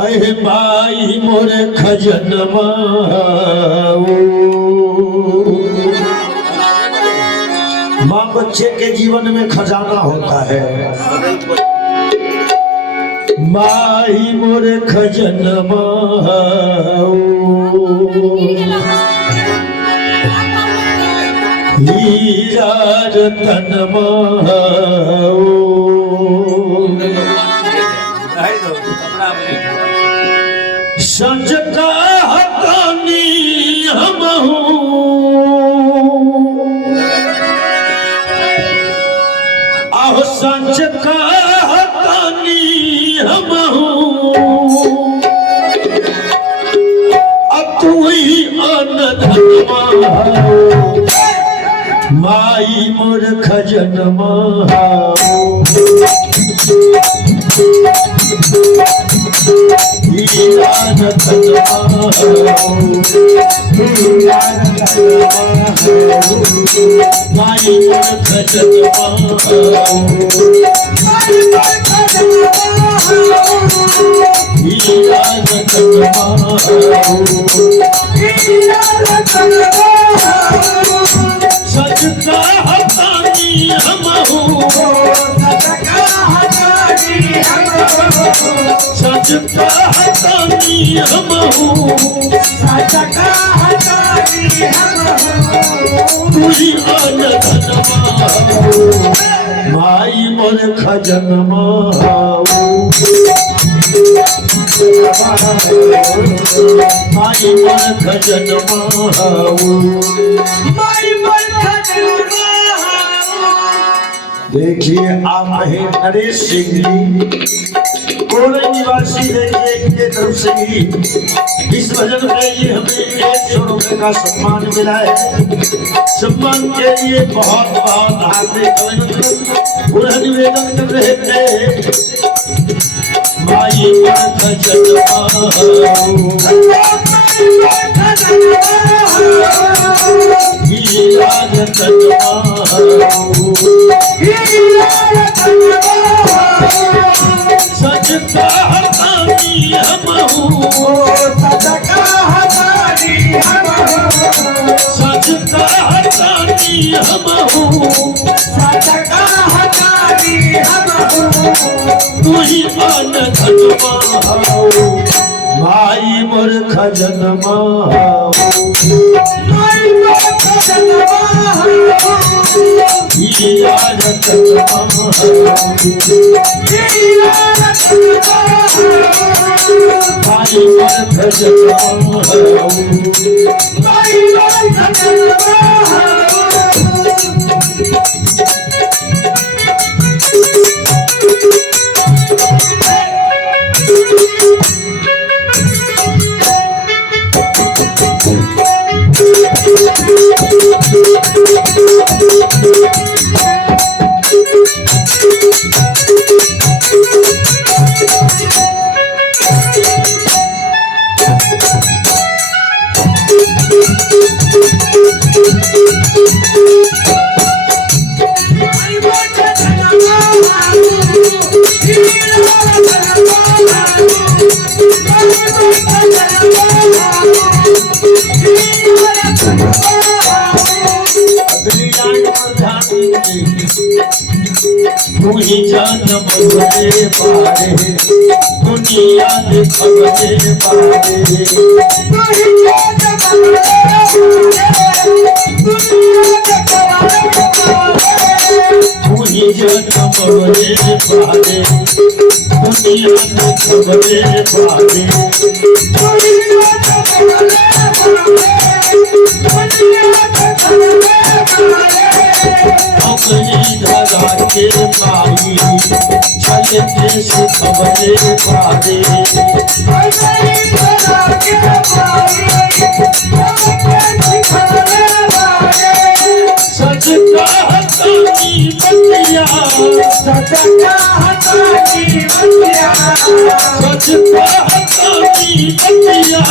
अहे माई मोर खजनमा माँ बच्चे के जीवन में खजाना होता है। माई मोर खजनमा हीरा रतनमा सच का हतानी हम आहो सच का हतानी हम अब तू ही अनधनमा माई मोर खजनमा हीरा रतनमा माई मोर खजनमा हीरा रतनमा सच का हतानी हम सच का हतानी हम पूरी अनधनमा माई मोर खजनमा माई मोर खजनमा देखिए आप हैं नरेश सिंह जी कोड़े निवासी देखिए इनके तरफ से ही इस भजन के लिए हमें 100 रुपए का सम्मान मिला है। सम्मान के लिए बहुत बहुत हार्दिक अभिनंदन पुनः निवेदन कर रहे थे। माई मोर खजनमा हीरा रतनमा सच का हतानी हम सच का हतानी हम तू ही अनधनमा माई मोर खजनमा हीरा रतनमा माई मोर खजनमा मुझे जन्म बदले पारे दुनिया देखबे पारे मुझे जगमगे पादे दुनिया में खबरे पादे अपनी धरा के पाई चले देश खबरे पादे सच कहतानी बतिया सच कहतानी बतिया सच कहतानी बतिया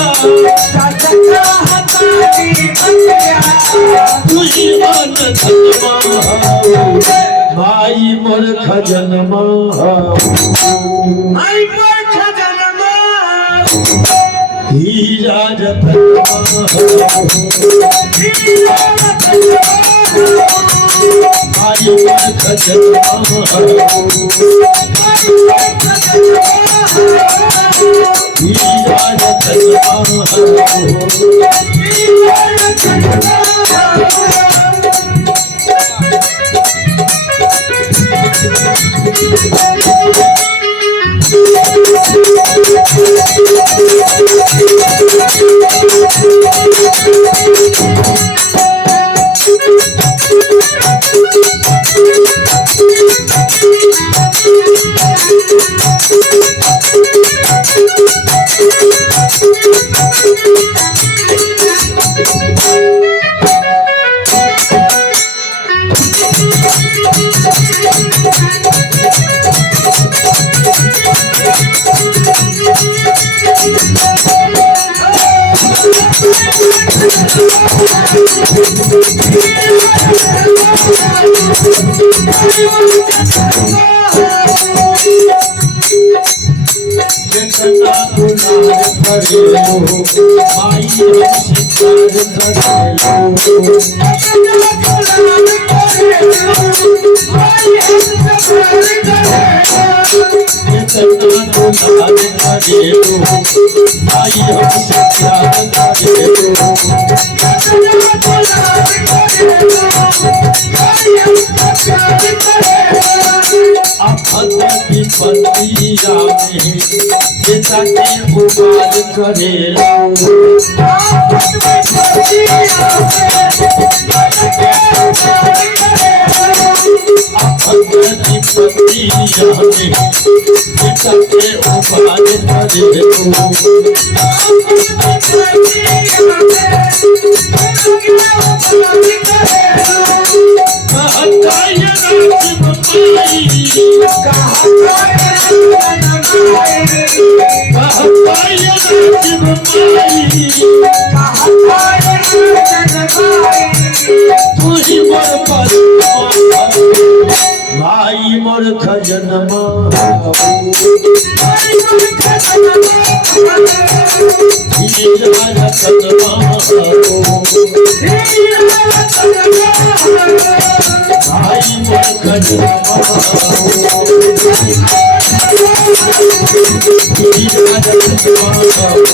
सच कहतानी बतिया तुही मन धनमा भाई मोर खजनमा भाई मोर खजनमा हीरा रतनमा भाई मोर खजनमा हीरा रतनमा जितना गुनाह करे लो भाई हमसे प्यार करे लो जितना गुनाह करे लो भाई हमसे प्यार करे लो जितना गुनाह करे लो भाई हमसे प्यार करे लो अपनी पतिया में पिता के उबाल करे लो अपनी पतिया में पिता के उबाल करे लो भाई मोर खजनमा हीरा रतनमा भाई मोर खजनमा हीरा रतनमा